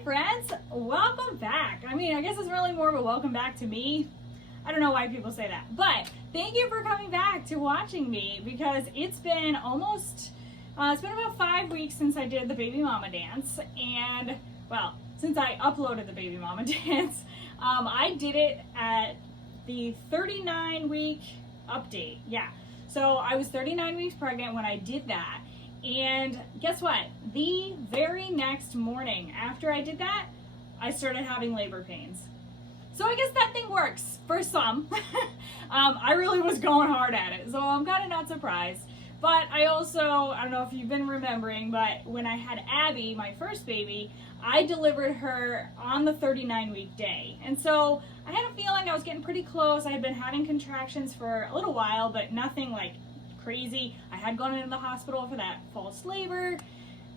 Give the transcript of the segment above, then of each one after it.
Hi friends, welcome back. I mean, I guess it's really more of a welcome back to me. I don't know why people say that, but thank you for coming back to watching me because it's been almost, it's been about 5 weeks since I did the baby mama dance, and well, since I uploaded the baby mama dance. I did it at the 39-week update, yeah. So I was 39 weeks pregnant when I did that. And guess what? The very next morning after I did that, I started having labor pains. So I guess that thing works for some. I really was going hard at it, so I'm kind of not surprised. But I don't know if you've been remembering, but when I had Abby, my first baby, I delivered her on the 39-week day. And so I had a feeling I was getting pretty close. I had been having contractions for a little while, but nothing like crazy. I had gone into the hospital for that false labor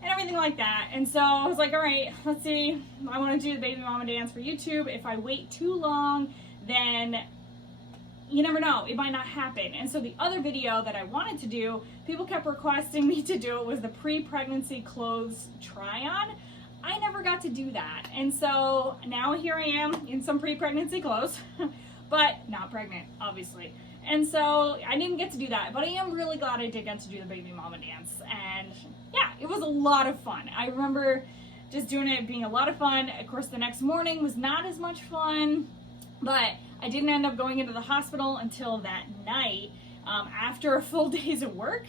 and everything like that. And so I was like, all right, let's see. I want to do the baby mama dance for YouTube. If I wait too long, then you never know, it might not happen. And so the other video that I wanted to do, people kept requesting me to do it, was the pre-pregnancy clothes try-on. I never got to do that. And so now here I am in some pre-pregnancy clothes, but not pregnant, obviously. And so I didn't get to do that, but I am really glad I did get to do the baby mama dance. And yeah, it was a lot of fun. I remember just doing it being a lot of fun. Of course, the next morning was not as much fun, but I didn't end up going into the hospital until that night after a full days of work.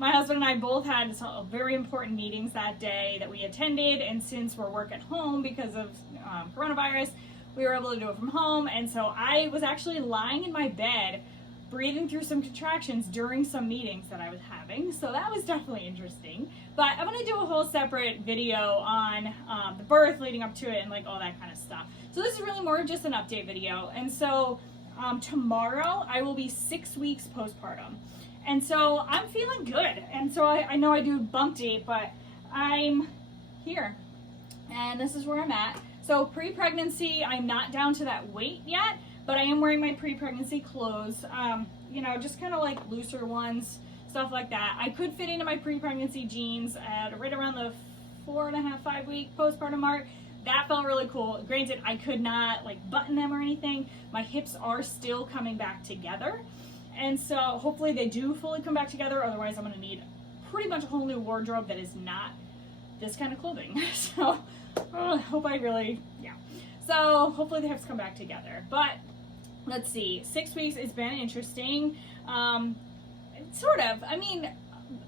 My husband and I both had some very important meetings that day that we attended, and since we're work at home because of coronavirus, we were able to do it from home. And so I was actually lying in my bed breathing through some contractions during some meetings that I was having, so that was definitely interesting. But I'm going to do a whole separate video on the birth leading up to it and like all that kind of stuff. So this is really more just an update video. And so tomorrow I will be 6 weeks postpartum. And so I'm feeling good. And so I know I do bump date, but I'm here. And this is where I'm at. So pre-pregnancy, I'm not down to that weight yet, but I am wearing my pre-pregnancy clothes, you know, just kind of like looser ones, stuff like that. I could fit into my pre-pregnancy jeans at right around the 4.5, 5 week postpartum mark. That felt really cool. Granted, I could not like button them or anything. My hips are still coming back together. And so hopefully they do fully come back together. Otherwise, I'm going to need pretty much a whole new wardrobe that is not this kind of clothing. So I hope I really, yeah. So hopefully the hips come back together. But let's see, 6 weeks, it's been interesting. Sort of. I mean,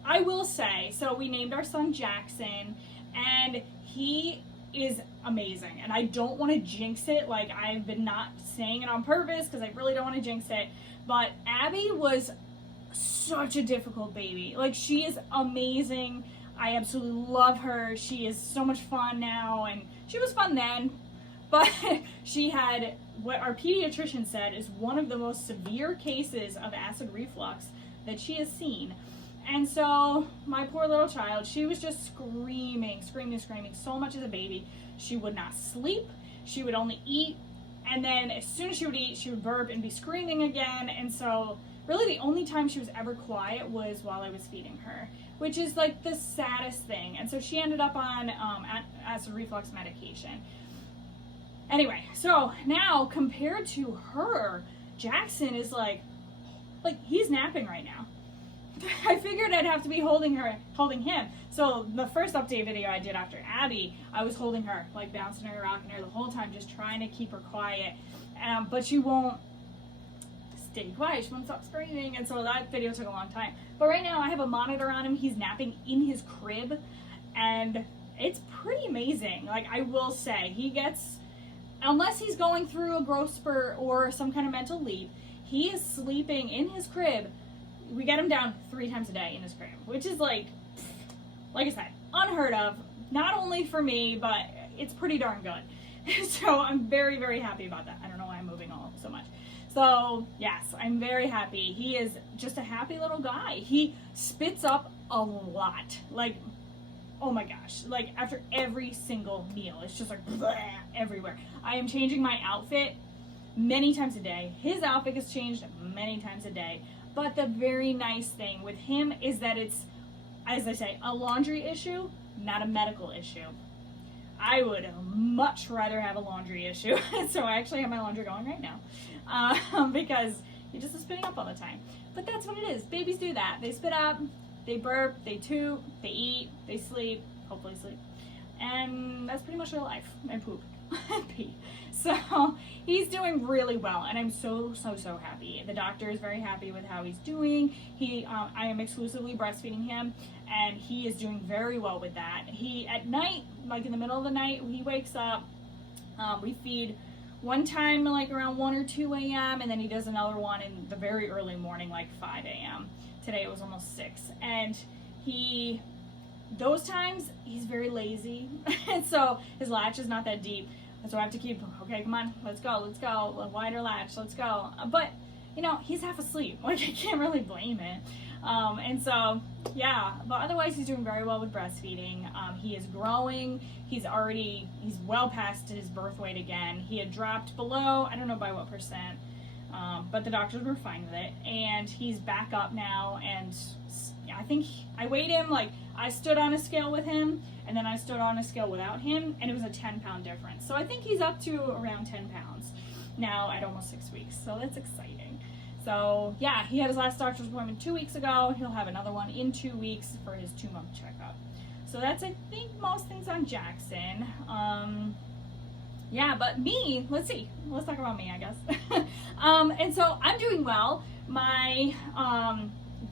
I will say, so we named our son Jackson, and he is amazing. And I don't want to jinx it. Like, I've been not saying it on purpose because I really don't want to jinx it. But Abby was such a difficult baby. Like, she is amazing. I absolutely love her. She is so much fun now, and she was fun then. But she had what our pediatrician said is one of the most severe cases of acid reflux that she has seen. And so my poor little child, she was just screaming so much as a baby. She would not sleep. She would only eat. And then as soon as she would eat, she would burp and be screaming again. And so really the only time she was ever quiet was while I was feeding her, which is like the saddest thing. And so she ended up on acid reflux medication. Anyway, so now compared to her, Jackson is like he's napping right now. I figured I'd have to be holding him. So the first update video I did after Abby, I was holding her, like bouncing her, rocking her the whole time, just trying to keep her quiet. But she won't stay quiet. She won't stop screaming. And so that video took a long time. But right now I have a monitor on him. He's napping in his crib, and it's pretty amazing. Like, I will say, he gets, unless he's going through a growth spurt or some kind of mental leap, he is sleeping in his crib. We get him down 3 times a day in his crib, which is like I said, unheard of, not only for me, but it's pretty darn good. So I'm very, very happy about that. I don't know why I'm moving all so much. So yes, I'm very happy. He is just a happy little guy. He spits up a lot. Like, oh my gosh, like after every single meal, it's just like bleh, everywhere. I am changing my outfit many times a day. His outfit gets changed many times a day. But the very nice thing with him is that it's, as I say, a laundry issue, not a medical issue. I would much rather have a laundry issue. So I actually have my laundry going right now because he just is spitting up all the time. But that's what it is. Babies do that. They spit up, they burp, they toot, they eat, they sleep, hopefully sleep. And that's pretty much their life. And poop and pee. So he's doing really well, and I'm so happy. The doctor is very happy with how he's doing. I am exclusively breastfeeding him, and he is doing very well with that. He, at night, like in the middle of the night, he wakes up, we feed one time like around 1 or 2 a.m. and then he does another one in the very early morning, like 5 a.m. Today it was almost 6. And those times, he's very lazy. And so his latch is not that deep. And so I have to keep, okay, come on, let's go, wider latch, let's go. But, you know, he's half asleep. Like, I can't really blame it. And so, yeah, but otherwise he's doing very well with breastfeeding. He is growing. He's well past his birth weight again. He had dropped below, I don't know by what percent, but the doctors were fine with it. And he's back up now, and I think I weighed him, like, I stood on a scale with him, and then I stood on a scale without him, and it was a 10-pound difference. So I think he's up to around 10 pounds now at almost 6 weeks. So that's exciting. So yeah, he had his last doctor's appointment 2 weeks ago. He'll have another one in 2 weeks for his 2-month checkup. So that's, I think, most things on Jackson. Yeah, but me, let's talk about me, I guess. And so I'm doing well. My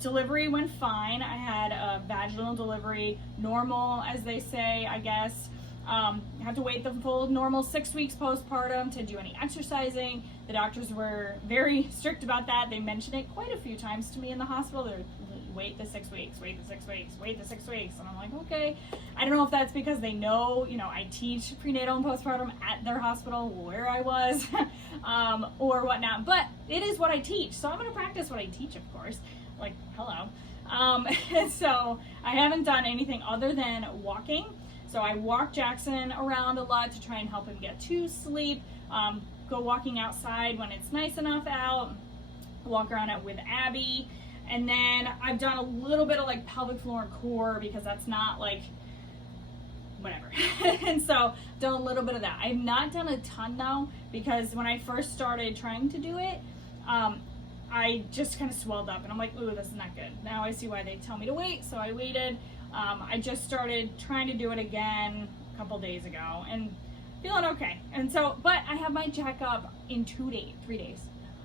delivery went fine. I had a vaginal delivery, normal, as they say, I guess. I have to wait the full normal 6 weeks postpartum to do any exercising. The doctors were very strict about that. They mentioned it quite a few times to me in the hospital. They're wait the 6 weeks, wait the 6 weeks, wait the 6 weeks. And I'm like, okay. I don't know if that's because they know, you know, I teach prenatal and postpartum at their hospital where I was, or whatnot. But it is what I teach. So I'm going to practice what I teach, of course. Like, hello. And so I haven't done anything other than walking. So I walk Jackson around a lot to try and help him get to sleep. Go walking outside when it's nice enough out. Walk around it with Abby. And then I've done a little bit of like pelvic floor and core because that's not like, whatever. And so done a little bit of that. I've not done a ton though, because when I first started trying to do it, I just kind of swelled up and I'm like, ooh, this is not good. Now I see why they tell me to wait. So I waited. I just started trying to do it again a couple days ago and feeling okay. And so, but I have my checkup in 3 days.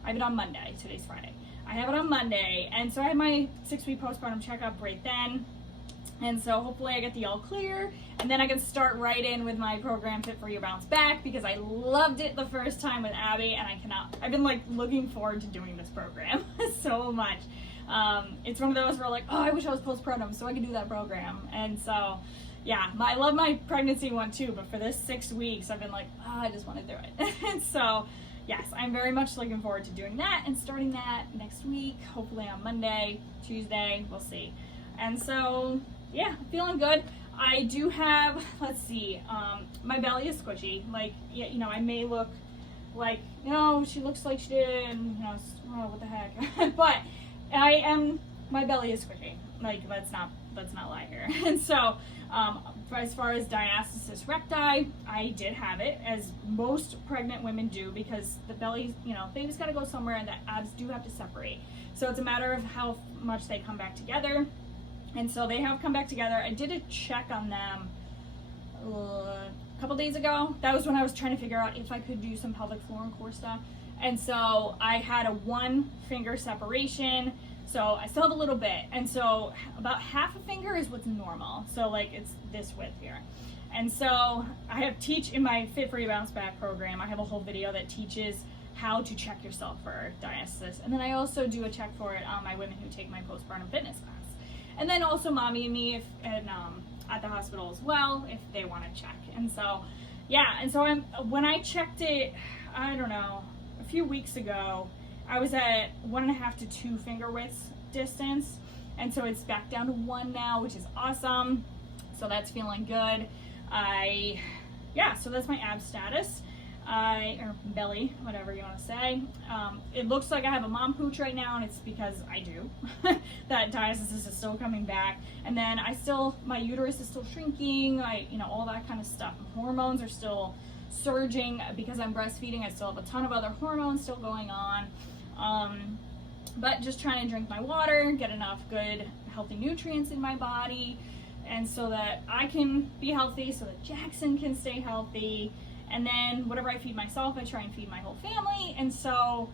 I have it on Monday. Today's Friday. I have it on Monday. And so I have my 6-week postpartum checkup right then. And so hopefully I get the all clear, and then I can start right in with my program Fit for Your Bounce Back, because I loved it the first time with Abby, and I've been like looking forward to doing this program so much. It's one of those where like, oh, I wish I was postpartum so I could do that program. And so, yeah, I love my pregnancy one too, but for this 6 weeks, I've been like, oh, I just want to do it. And so, yes, I'm very much looking forward to doing that and starting that next week, hopefully on Monday, Tuesday, we'll see. And so, yeah, feeling good. I do have, let's see, my belly is squishy. Like, yeah, you know, I may look like, you know, she looks like she did, and, you know, oh, what the heck. But my belly is squishy. Like, let's not lie here. And so, as far as diastasis recti, I did have it, as most pregnant women do, because the belly, you know, baby's got to go somewhere, and the abs do have to separate. So it's a matter of how much they come back together. And so they have come back together. I did a check on them a couple days ago. That was when I was trying to figure out if I could do some pelvic floor and core stuff. And so I had a 1 finger separation. So I still have a little bit. And so about half a finger is what's normal. So like it's this width here. And so I teach in my Fit for Your Bounce Back program. I have a whole video that teaches how to check yourself for diastasis. And then I also do a check for it on my women who take my postpartum fitness class. And then also Mommy and Me at the hospital as well, if they want to check. And so, yeah, and so when I checked it, I don't know, a few weeks ago, I was at 1.5 to 2 finger widths distance. And so it's back down to 1 now, which is awesome. So that's feeling good. So that's my ab status. Or belly, whatever you want to say. It looks like I have a mom pooch right now, and it's because I do. That diastasis is still coming back. And then my uterus is still shrinking, all that kind of stuff. I'm hormones are still surging because I'm breastfeeding. I still have a ton of other hormones still going on. But just trying to drink my water, get enough good, healthy nutrients in my body, and so that I can be healthy, so that Jackson can stay healthy. And then whatever I feed myself, I try and feed my whole family. And so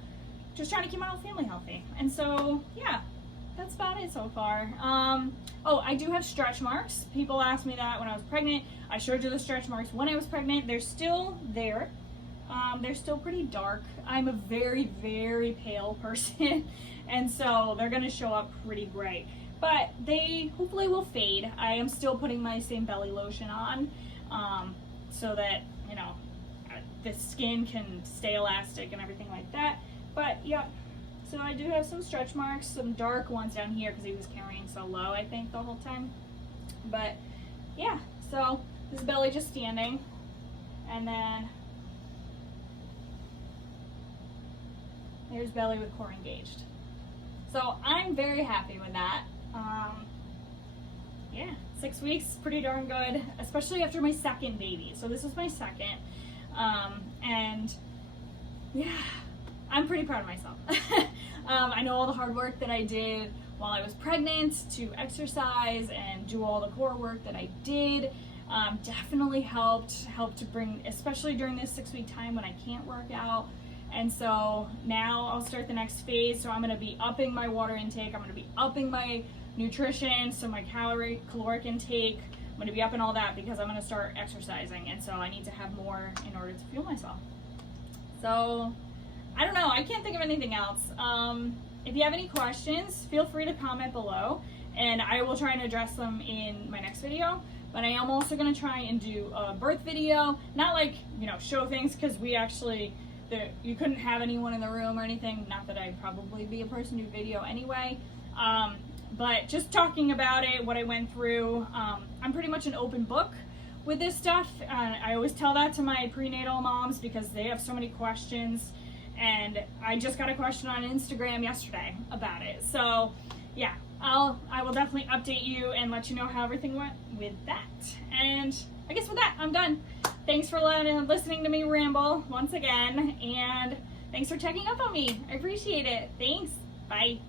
just trying to keep my whole family healthy. And so, yeah, that's about it so far. Oh, I do have stretch marks. People asked me that when I was pregnant. I showed you the stretch marks when I was pregnant. They're still there. They're still pretty dark. I'm a very, very pale person. And so they're gonna show up pretty bright. But they hopefully will fade. I am still putting my same belly lotion on, so that, you know, the skin can stay elastic and everything like that. But yeah, so I do have some stretch marks, some dark ones down here because he was carrying so low, I think, the whole time. But yeah, so this belly just standing, and then there's belly with core engaged. So I'm very happy with that. Yeah, 6 weeks, pretty darn good, especially after my second baby. So this was my second. And yeah, I'm pretty proud of myself. I know all the hard work that I did while I was pregnant to exercise and do all the core work that I did. Definitely helped to bring, especially during this 6 week time when I can't work out. And so now I'll start the next phase. So I'm going to be upping my water intake. I'm going to be upping my nutrition, so my caloric intake. I'm going to be upping all that because I'm going to start exercising. And so I need to have more in order to fuel myself. So I don't know. I can't think of anything else. If you have any questions, feel free to comment below, and I will try and address them in my next video. But I am also going to try and do a birth video. Not like, you know, show things, because we actually... you couldn't have anyone in the room or anything. Not that I'd probably be a person to do video anyway. But just talking about it, what I went through. I'm pretty much an open book with this stuff. I always tell that to my prenatal moms because they have so many questions. And I just got a question on Instagram yesterday about it. So yeah, I will definitely update you and let you know how everything went with that. And I guess with that, I'm done. Thanks for listening to me ramble once again, and thanks for checking up on me. I appreciate it. Thanks. Bye.